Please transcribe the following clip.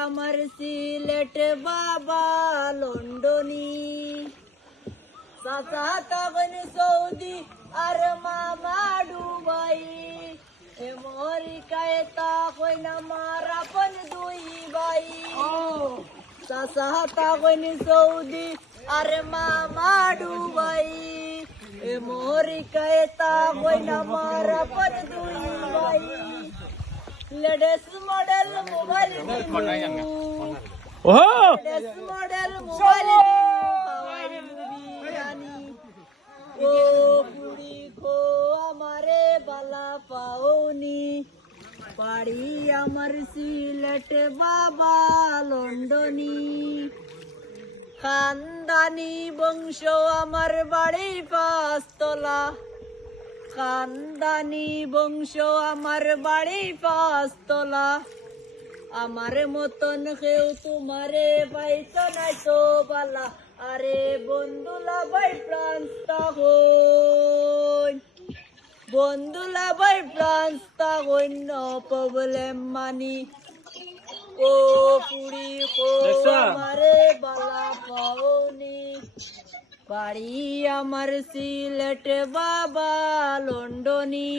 আমার সিলেট বাবা লন্ডনী চাচা তখন সৌদি আর মামা দুবাই আমেরিকায় তখন আমার আপন দুই ভাই চাচা তখন সৌদি আর মামা দুবাই আমেরিকায় তখন আমার আপন দুই ভাই latest model mobile latest model mobile ও বুড়ি খো আমারে বালা পাওনি বাড়ি আমার সিলেট বাবা লন্ডনী খানদানি বংশ আমার বাড়ি পাঁচতলা খানদানি বংশ আমার বাড়ি পাঁচতলা আমার মতন কেউ তোমারে পাইতো নাই তো বালা আরে বন্ধুলা ভাই প্রাণটা হইন বন্ধুলা ভাই প্রাণটা হইন নো প্রবলেম মানি ও পুরি কো আমারে বালা পাওনি বাড়ি আমার সিলেট বাবা লন্ডনী।